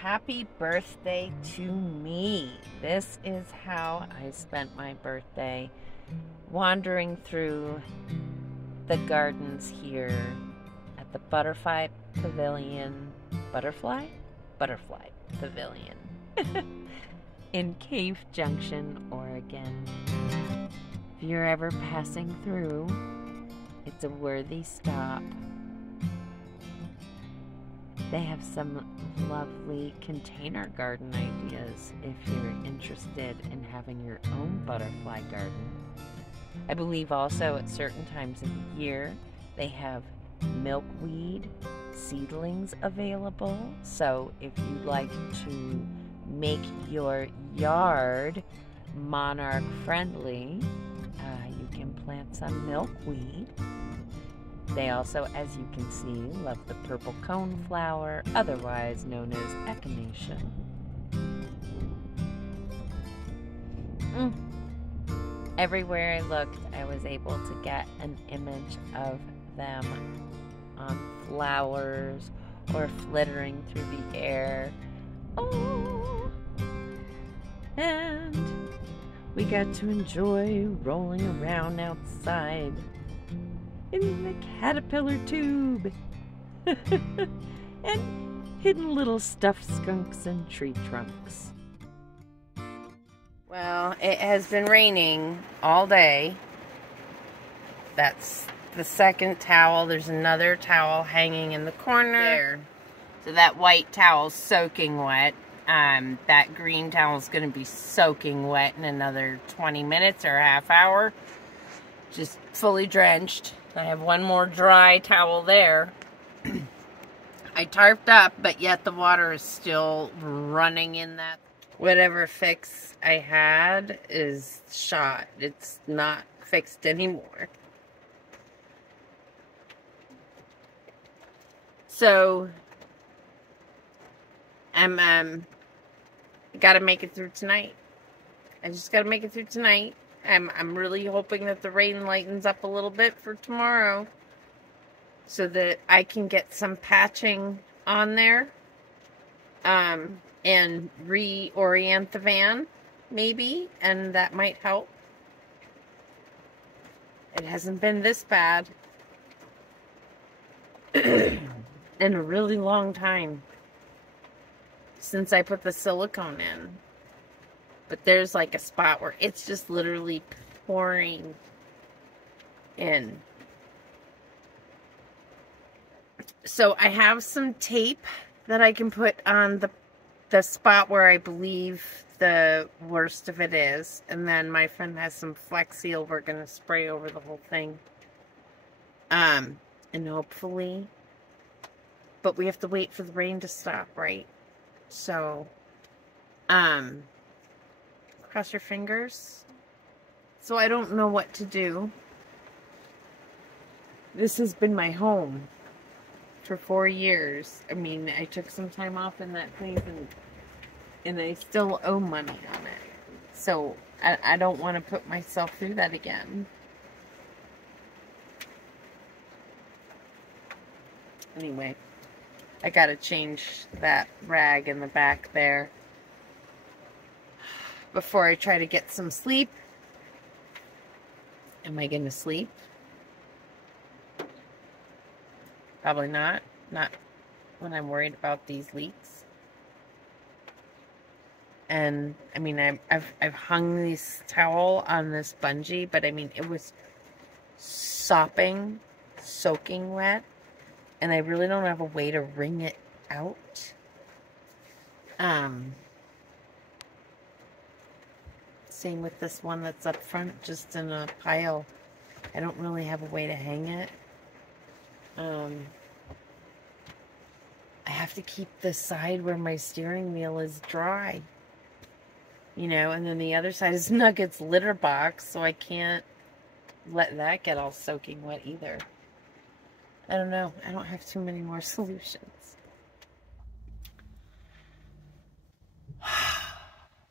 happy birthday to me. This is how I spent my birthday, wandering through the gardens here at the Butterfly Pavilion in Cave Junction, Oregon. If you're ever passing through, it's a worthy stop. They have some lovely container garden ideas if you're interested in having your own butterfly garden. I believe also at certain times of the year they have milkweed seedlings available. So if you'd like to make your yard monarch friendly, you can plant some milkweed. They also, as you can see, love the purple coneflower, otherwise known as echinacea. Everywhere I looked, I was able to get an image of them on flowers or flittering through the air. Oh! And we got to enjoy rolling around outside in the caterpillar tube and hidden little stuffed skunks and tree trunks. Well, it has been raining all day. That's the second towel. There's another towel hanging in the corner there. So that white towel's soaking wet. That green towel is going to be soaking wet in another 20 minutes or a half hour. Just fully drenched. I have one more dry towel there. I tarped up, but yet the water is still running in that. Whatever fix I had is shot. It's not fixed anymore. So, I'm gotta make it through tonight. I just gotta make it through tonight. I'm really hoping that the rain lightens up a little bit for tomorrow so that I can get some patching on there and reorient the van maybe, and that might help. It hasn't been this bad in a really long time since I put the silicone in. But there's like a spot where it's just literally pouring in. So I have some tape that I can put on the spot where I believe the worst of it is. And then my friend has some Flex Seal we're going to spray over the whole thing. And hopefully, but we have to wait for the rain to stop, right? So, cross your fingers. So I don't know what to do. This has been my home for 4 years. I mean, I took some time off in that place and I still owe money on it. So I don't want to put myself through that again. Anyway, I gotta change that rag in the back there before I try to get some sleep. Am I going to sleep? Probably not. Not when I'm worried about these leaks. And, I mean, I've hung this towel on this bungee, but, I mean, it was soaking wet. And I really don't have a way to wring it out. Same with this one that's up front, just in a pile. I don't really have a way to hang it. I have to keep the side where my steering wheel is dry. You know, and then the other side is Nugget's litter box, so I can't let that get all soaking wet either. I don't know. I don't have too many more solutions.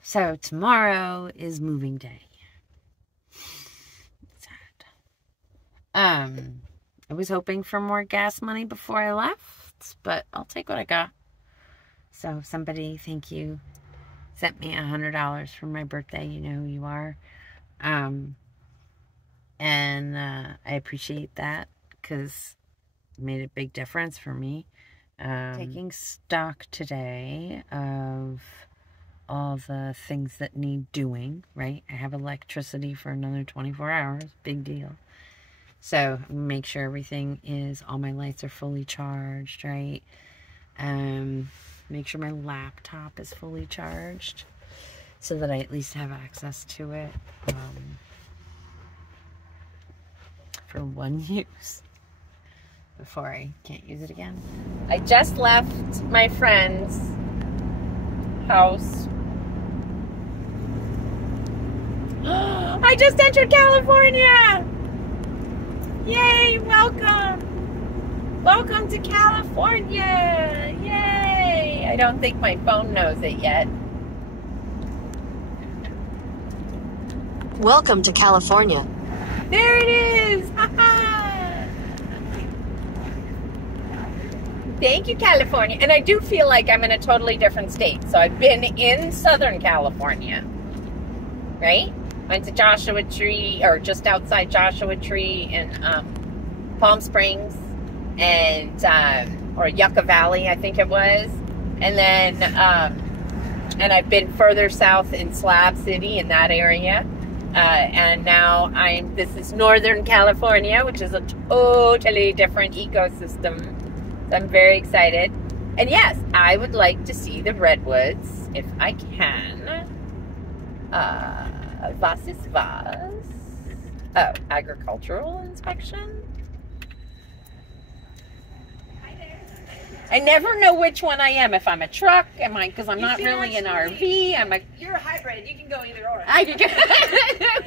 So tomorrow is moving day. Sad. I was hoping for more gas money before I left, but I'll take what I got. So somebody, thank you, sent me $100 for my birthday. You know who you are. And I appreciate that because it made a big difference for me. Taking stock today of all the things that need doing, right? I have electricity for another 24 hours. Big deal. So make sure everything is, all my lights are fully charged, right? Make sure my laptop is fully charged so that I at least have access to it for one use before I can't use it again. I just left my friend's house. I just entered California! Yay, welcome! Welcome to California! Yay! I don't think my phone knows it yet. Welcome to California. There it is! Ha-ha! Thank you, California. And I do feel like I'm in a totally different state. So I've been in Southern California, right? Went to Joshua Tree, or just outside Joshua Tree in Palm Springs, and or Yucca Valley, I think it was. And then, and I've been further south in Slab City, in that area. And now this is Northern California, which is a totally different ecosystem. So I'm very excited. And yes, I would like to see the redwoods if I can. Was ist was? Oh, agricultural inspection. I never know which one I am. If I'm a truck, am I? Because I'm not really an RV. You're a hybrid. You can go either or.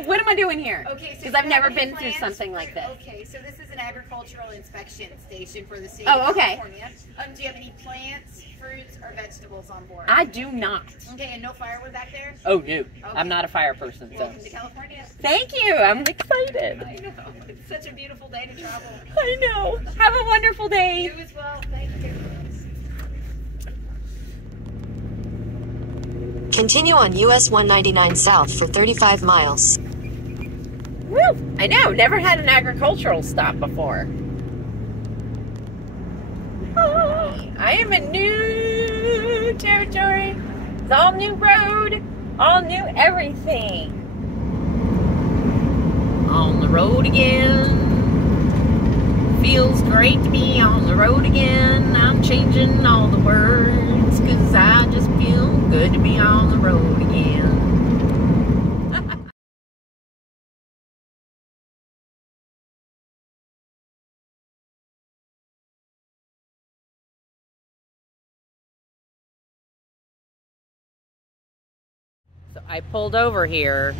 What am I doing here? Okay, because I've never been through something like this. Okay, so this is an agricultural inspection station for the state of California. Do you have any plants, fruits, or vegetables on board? I do not. Okay, and no firewood back there? Oh, no. Okay. I'm not a fire person. Welcome to California. Thank you. I'm excited. I know. It's such a beautiful day to travel. I know. Have a wonderful day. You as well. Thank you. Continue on US 199 South for 35 miles. Woo! I know. Never had an agricultural stop before. I am in new territory. It's all new road. All new everything. On the road again. Feels great to be on the road again. I'm changing all the words because I just feel good to be on the road again. So I pulled over here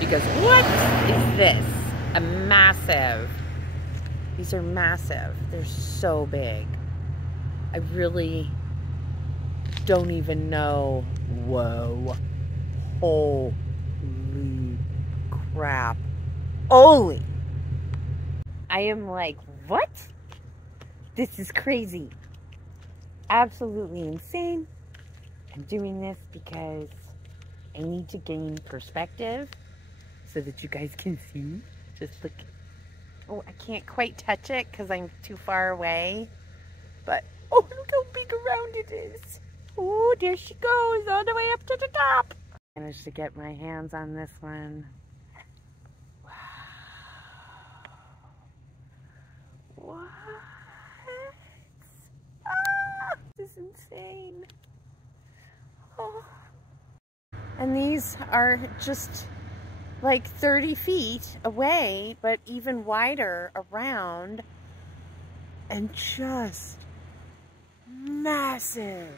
because what is this? A massive. These are massive. They're so big. I really don't even know. Whoa. Holy crap. Holy. I am like, what? This is crazy. Absolutely insane. I'm doing this because I need to gain perspective so that you guys can see. Just look. Oh, I can't quite touch it because I'm too far away. But, oh, look how big around it is. Oh, there she goes, all the way up to the top. I managed to get my hands on this one. Wow. What? Ah, this is insane. Oh. And these are just like 30 feet away, but even wider around, and just massive.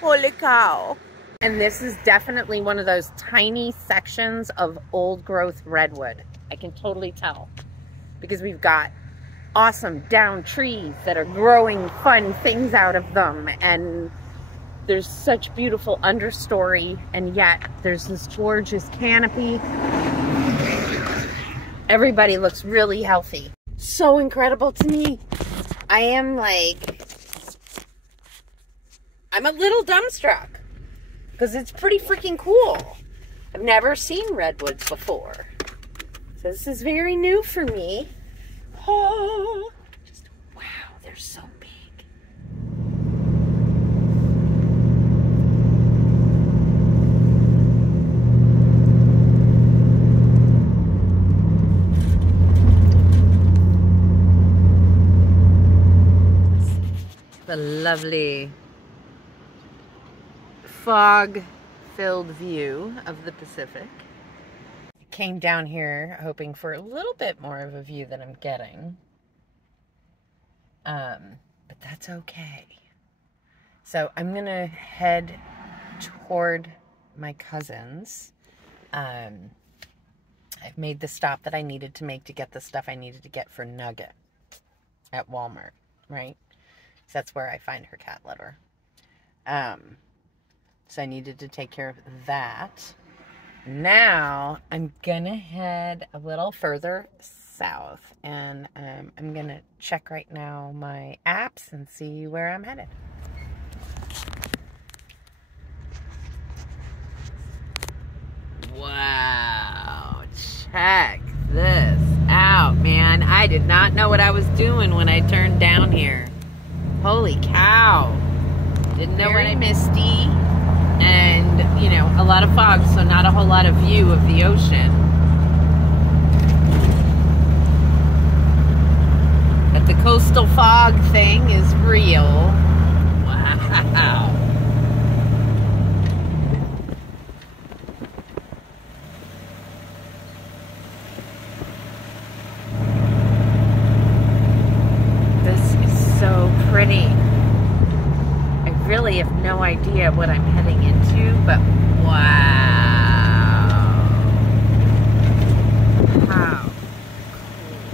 Holy cow. And this is definitely one of those tiny sections of old growth redwood. I can totally tell because we've got awesome down trees that are growing fun things out of them, and there's such beautiful understory, and yet there's this gorgeous canopy. Everybody looks really healthy. So incredible to me. I am like I'm a little dumbstruck because it's pretty freaking cool. I've never seen redwoods before. So this is very new for me. Oh, just wow, they're so big. The lovely fog-filled view of the Pacific. Came down here hoping for a little bit more of a view than I'm getting. But that's okay. So I'm gonna head toward my cousin's. I've made the stop that I needed to make to get the stuff I needed to get for Nugget at Walmart, right? So that's where I find her cat litter. So I needed to take care of that. Now I'm gonna head a little further south, and I'm gonna check right now my apps and see where I'm headed. Wow, check this out, man. I did not know what I was doing when I turned down here. Holy cow. Didn't know very misty. And, you know, a lot of fog, so not a whole lot of view of the ocean. But the coastal fog thing is real. Wow. This is so pretty. I really have no idea what I'm heading into, but wow. How cool.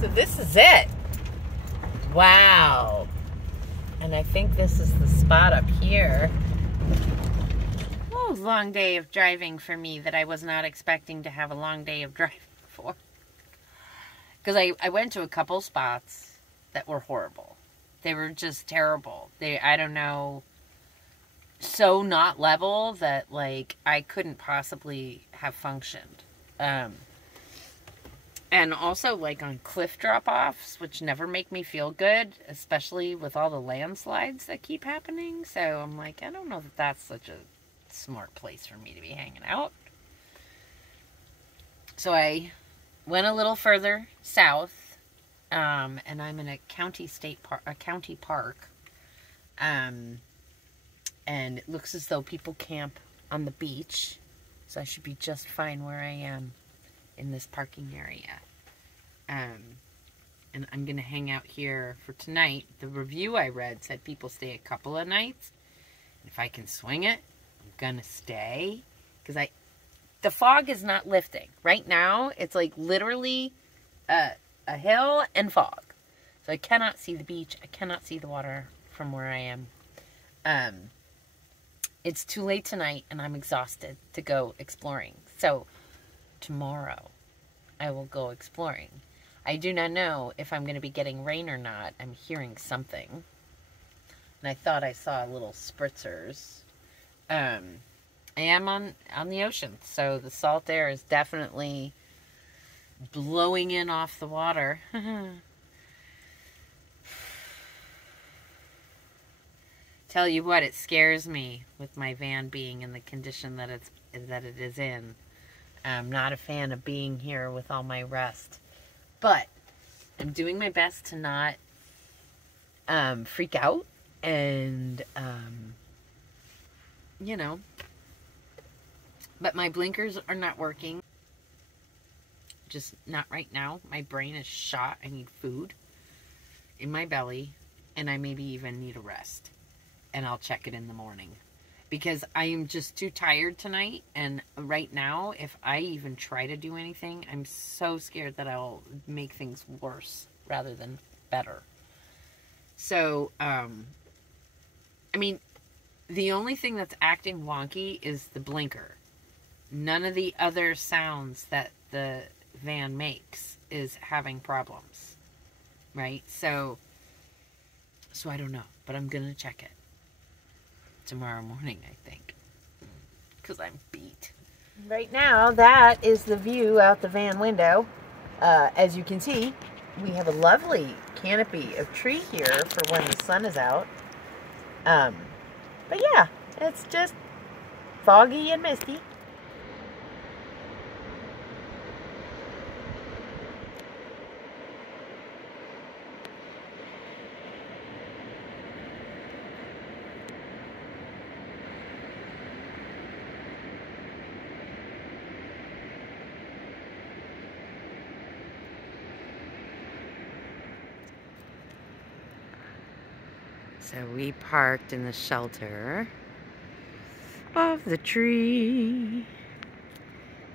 So this is it. Wow. And I think this is the spot up here. Oh, long day of driving for me that I was not expecting to have a long day of driving for. Because I went to a couple spots that were horrible. They were just terrible. I don't know, so not level that, like, I couldn't possibly have functioned. And also, like, on cliff drop-offs, which never make me feel good, especially with all the landslides that keep happening. So I'm like, I don't know that that's such a smart place for me to be hanging out. So I went a little further south, and I'm in a county park. And it looks as though people camp on the beach. So I should be just fine where I am in this parking area. And I'm going to hang out here for tonight. The review I read said people stay a couple of nights. And if I can swing it, I'm going to stay. Because the fog is not lifting. Right now, it's like literally a hill and fog. So I cannot see the beach. I cannot see the water from where I am. It's too late tonight, and I'm exhausted to go exploring. So tomorrow, I will go exploring. I do not know if I'm going to be getting rain or not. I'm hearing something. And I thought I saw little spritzers. I am on the ocean, so the salt air is definitely blowing in off the water. Tell you what, it scares me with my van being in the condition that it is in. I'm not a fan of being here with all my rest. But I'm doing my best to not freak out and, you know. But my blinkers are not working. Just not right now. My brain is shot. I need food in my belly. And I maybe even need a rest. And I'll check it in the morning. Because I am just too tired tonight, and right now, if I even try to do anything, I'm so scared that I'll make things worse rather than better. So, I mean, the only thing that's acting wonky is the blinker. None of the other sounds that the van makes is having problems, right? So I don't know, but I'm gonna check it tomorrow morning, I think, because I'm beat. Right now, that is the view out the van window. As you can see, we have a lovely canopy of tree here for when the sun is out. But yeah, it's just foggy and misty. So we parked in the shelter of the tree.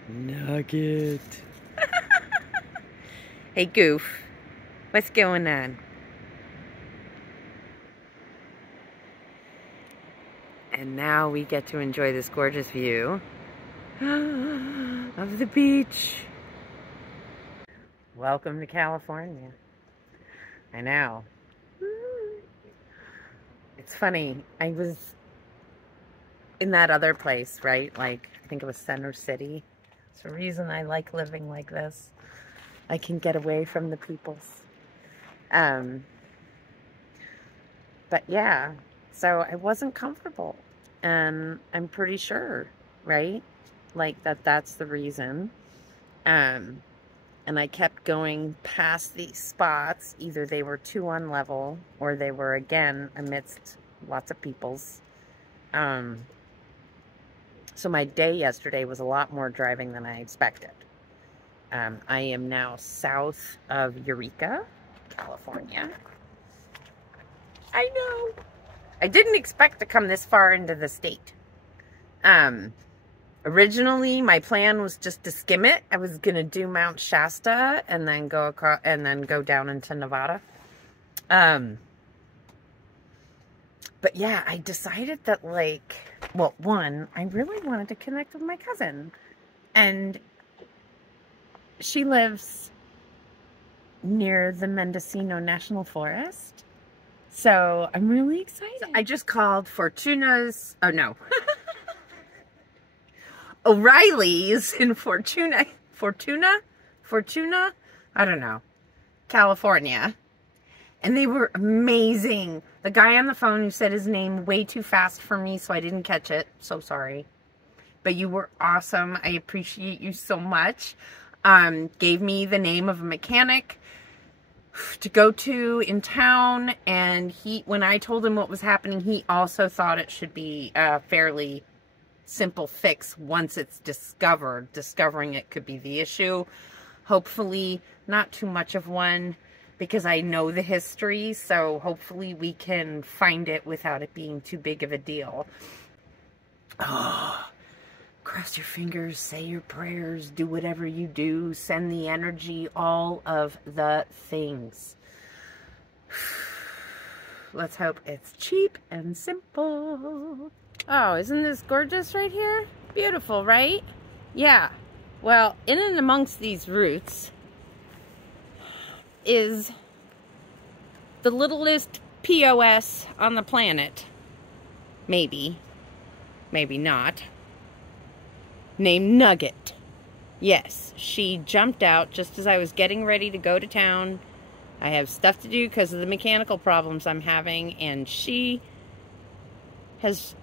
Nugget. Hey, Goof. What's going on? And now we get to enjoy this gorgeous view of the beach. Welcome to California. I know. It's funny, I was in that other place, right? Like, I think it was Center City. It's the reason I like living like this. I can get away from the peoples. But yeah, so I wasn't comfortable. And I'm pretty sure, right? Like, that's the reason. And I kept going past these spots. Either they were too unlevel or they were, again, amidst lots of peoples. So my day yesterday was a lot more driving than I expected. I am now south of Eureka, California. I know. I didn't expect to come this far into the state. Originally, my plan was just to skim it. I was gonna do Mount Shasta and then go across and then go down into Nevada. But yeah, I decided that, like, well, one, I really wanted to connect with my cousin, and she lives near the Mendocino National Forest. So I'm really excited. So I just called Fortuna's. Oh no. O'Reilly's in Fortuna, I don't know, California. And they were amazing. The guy on the phone who said his name way too fast for me, so I didn't catch it. So sorry. But you were awesome. I appreciate you so much. Gave me the name of a mechanic to go to in town. And when I told him what was happening, he also thought it should be fairly simple fix once it's discovered. Discovering it could be the issue. Hopefully not too much of one, because I know the history, so hopefully we can find it without it being too big of a deal. Oh, cross your fingers, say your prayers, do whatever you do, send the energy, all of the things. Let's hope it's cheap and simple. Oh, isn't this gorgeous right here? Beautiful, right? Yeah. Well, in and amongst these roots is the littlest POS on the planet. Maybe. Maybe not. Named Nugget. Yes, she jumped out just as I was getting ready to go to town. I have stuff to do because of the mechanical problems I'm having, and she is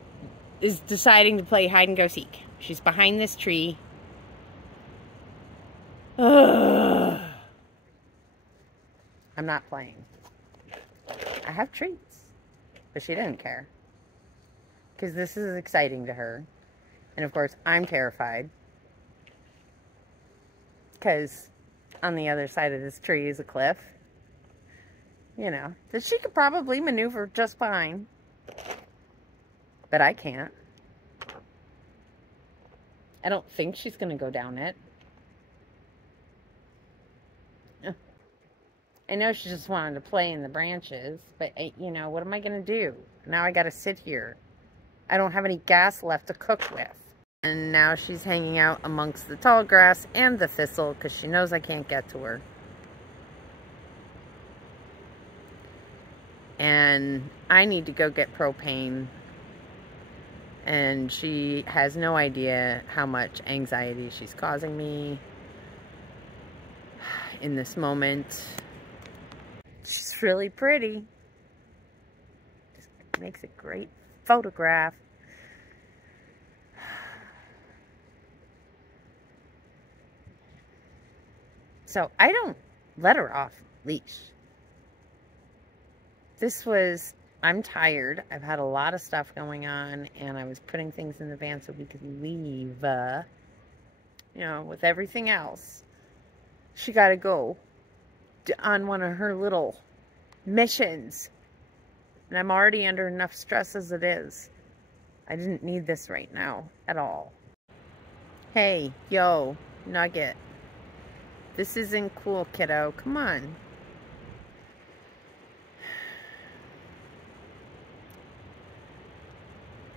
deciding to play hide and go seek. She's behind this tree. Ugh. I'm not playing. I have treats, but she didn't care because this is exciting to her. And of course, I'm terrified because on the other side of this tree is a cliff. You know, that she could probably maneuver just fine, but I can't. I don't think she's going to go down it. I know she just wanted to play in the branches, but, you know, what am I going to do? Now I got to sit here. I don't have any gas left to cook with. And now she's hanging out amongst the tall grass and the thistle because she knows I can't get to her. And I need to go get propane. And she has no idea how much anxiety she's causing me in this moment. She's really pretty. Just makes a great photograph. So I don't let her off leash. I'm tired. I've had a lot of stuff going on, and I was putting things in the van so we could leave. You know, with everything else, she got to go on one of her little missions. And I'm already under enough stress as it is. I didn't need this right now at all. Hey, yo, Nugget. This isn't cool, kiddo. Come on.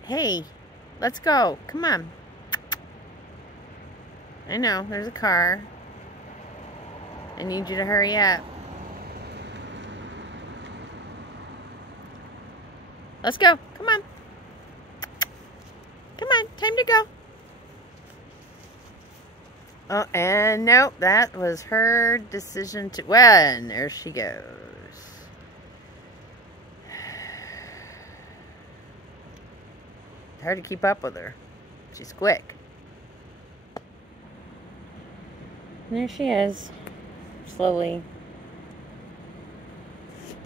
Hey, let's go. Come on. I know, there's a car. I need you to hurry up. Let's go. Come on. Come on, time to go. Oh, and nope, that was her decision to... Well, and there she goes. It's hard to keep up with her. She's quick. And there she is, slowly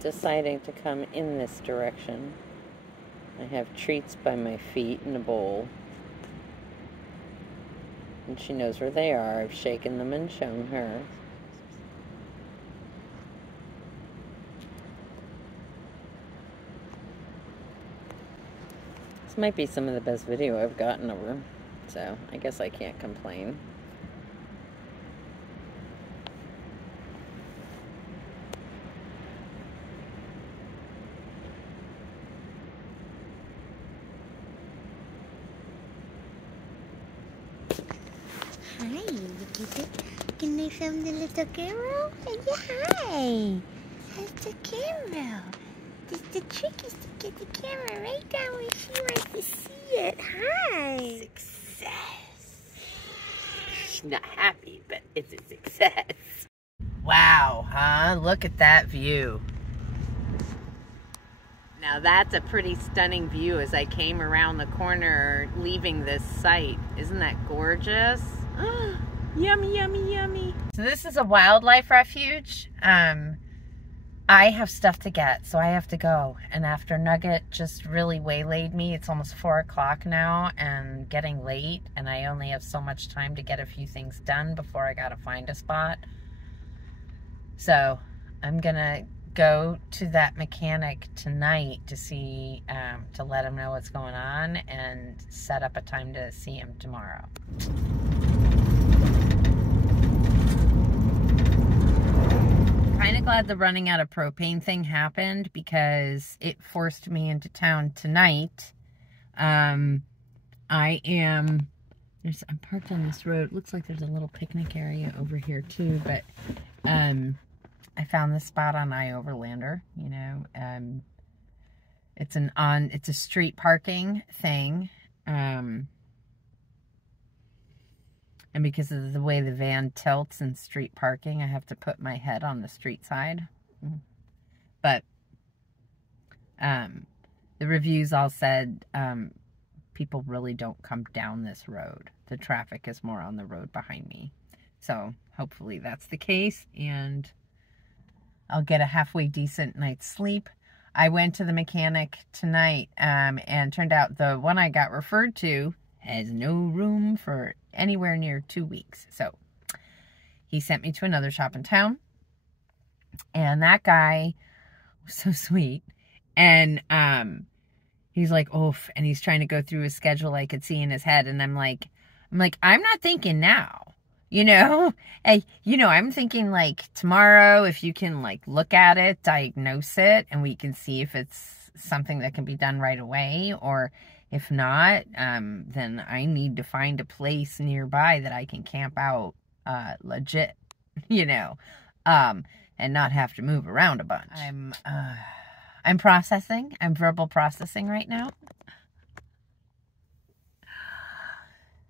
deciding to come in this direction. I have treats by my feet in a bowl. And she knows where they are. I've shaken them and shown her. This might be some of the best video I've gotten of her, so I guess I can't complain. Hi, look at it. Can I film the little camera? Yeah, hi. That's the camera. The trick is to get the camera right down where she wants to see it. Hi. Success. She's not happy, but it's a success. Wow, huh? Look at that view. Now that's a pretty stunning view as I came around the corner leaving this site. Isn't that gorgeous? Yummy, yummy, yummy. So this is a wildlife refuge. I have stuff to get, so I have to go. And after Nugget just really waylaid me, it's almost 4 o'clock now and getting late, and I only have so much time to get a few things done before I gotta find a spot. So I'm gonna go to that mechanic tonight to see, to let him know what's going on and set up a time to see him tomorrow. Kind of glad the running out of propane thing happened because it forced me into town tonight. I'm parked on this road. Looks like there's a little picnic area over here too, but I found this spot on iOverlander. You know, it's a street parking thing. And because of the way the van tilts in street parking, I have to put my head on the street side. But the reviews all said people really don't come down this road. The traffic is more on the road behind me. So hopefully that's the case, and I'll get a halfway decent night's sleep. I went to the mechanic tonight, and turned out the one I got referred to has no room for anywhere near 2 weeks. So he sent me to another shop in town, and that guy was so sweet. And he's like, oof, and he's trying to go through his schedule I could see in his head, and I'm like, I'm not thinking now. you know, I'm thinking like tomorrow, if you can like look at it, diagnose it, and we can see if it's something that can be done right away, or if not, then I need to find a place nearby that I can camp out, legit, and not have to move around a bunch. I'm processing. I'm verbal processing right now.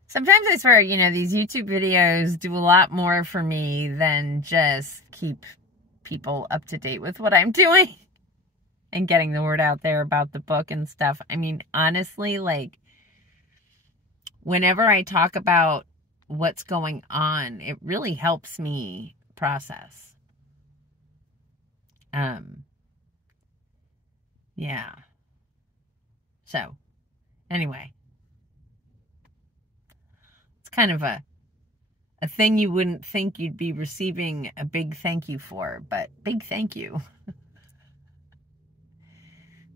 Sometimes I swear, these YouTube videos do a lot more for me than just keep people up to date with what I'm doing and getting the word out there about the book and stuff. I mean, honestly, like, whenever I talk about what's going on, it really helps me process. Yeah. So, anyway. Kind of a thing you wouldn't think you'd be receiving a big thank you for, but big thank you.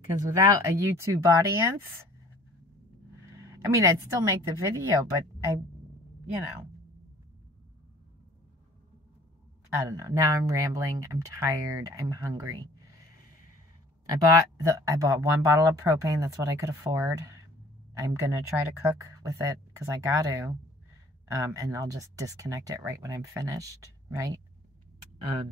Because without a YouTube audience, I mean, I'd still make the video, but I don't know. Now I'm rambling. I'm tired. I'm hungry. I bought 1 bottle of propane. That's what I could afford. I'm going to try to cook with it because I got to. And I'll just disconnect it right when I'm finished, right? I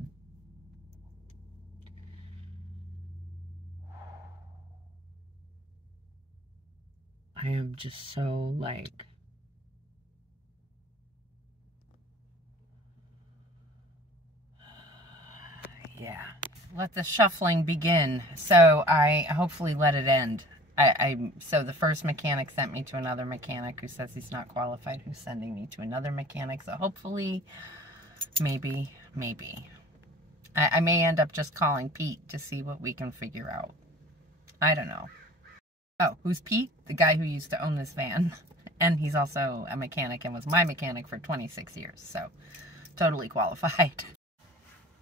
am just so, like, yeah. Let the shuffling begin. So I hopefully let it end. So the first mechanic sent me to another mechanic who says he's not qualified, who's sending me to another mechanic. So hopefully, maybe, I may end up just calling Pete to see what we can figure out. I don't know. Oh, who's Pete? The guy who used to own this van. And he's also a mechanic and was my mechanic for 26 years. So totally qualified.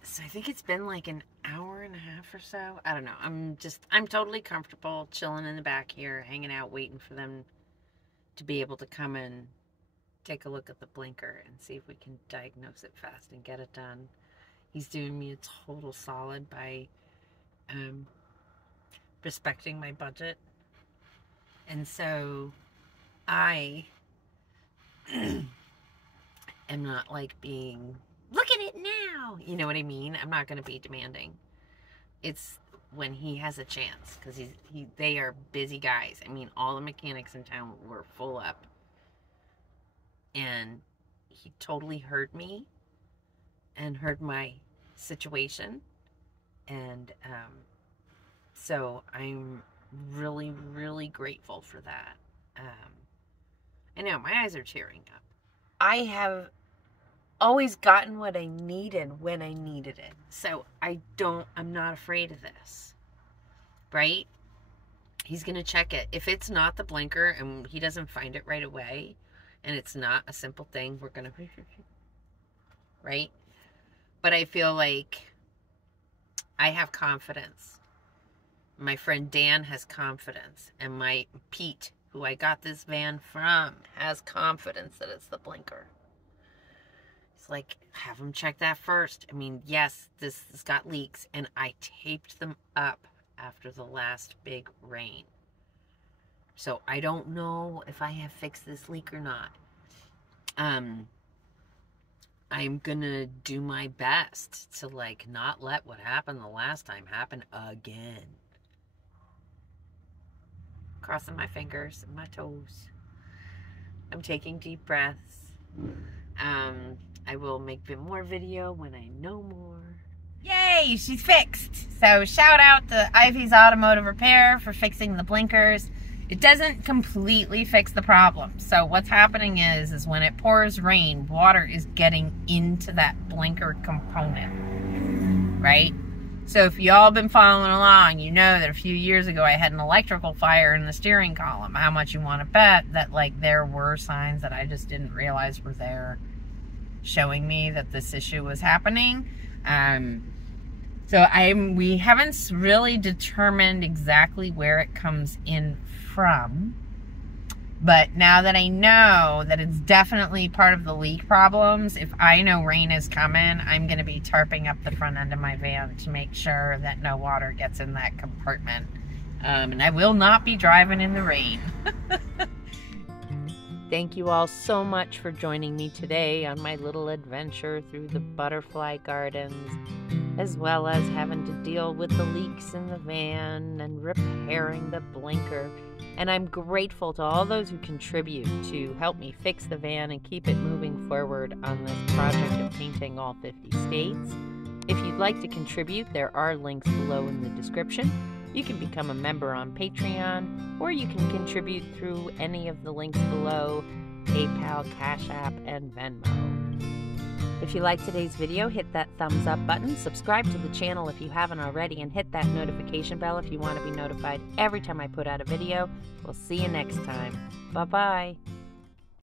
So I think it's been like an hour and a half or so. I don't know. I'm totally comfortable chilling in the back here, hanging out, waiting for them to be able to come and take a look at the blinker and see if we can diagnose it fast and get it done. He's doing me a total solid by respecting my budget. And so I am not like being... Look at it now. You know what I mean? I'm not going to be demanding. It's when he has a chance, because they are busy guys. I mean, all the mechanics in town were full up, and he totally heard me and heard my situation, and so I'm really, really grateful for that. I know my eyes are tearing up. I have always gotten what I needed when I needed it. So I'm not afraid of this, right? He's going to check it. If it's not the blinker and he doesn't find it right away, and it's not a simple thing, we're going to, right? But I feel like I have confidence. My friend Dan has confidence, and my Pete, who I got this van from, has confidence that it's the blinker. Like, have them check that first. I mean, yes, this has got leaks, and I taped them up after the last big rain. So I don't know if I have fixed this leak or not. I'm gonna do my best to, like, not let what happened the last time happen again. Crossing my fingers and my toes. I'm taking deep breaths. I will make more video when I know more. Yay, she's fixed. So shout out to Ivy's Automotive Repair for fixing the blinkers. It doesn't completely fix the problem. So what's happening is when it pours rain, water is getting into that blinker component, right? So if y'all been following along, you know that a few years ago I had an electrical fire in the steering column. How much you want to bet that, like, there were signs that I just didn't realize were there, showing me that this issue was happening. So we haven't really determined exactly where it comes in from, But now that I know that it's definitely part of the leak problems, if I know rain is coming, I'm going to be tarping up the front end of my van to make sure that no water gets in that compartment. And I will not be driving in the rain. Thank you all so much for joining me today on my little adventure through the butterfly gardens, as well as having to deal with the leaks in the van and repairing the blinker. And I'm grateful to all those who contribute to help me fix the van and keep it moving forward on this project of painting all 50 states. If you'd like to contribute, there are links below in the description. You can become a member on Patreon, or you can contribute through any of the links below, PayPal, Cash App, and Venmo. If you liked today's video, hit that thumbs up button, subscribe to the channel if you haven't already, and hit that notification bell if you want to be notified every time I put out a video. We'll see you next time. Bye-bye.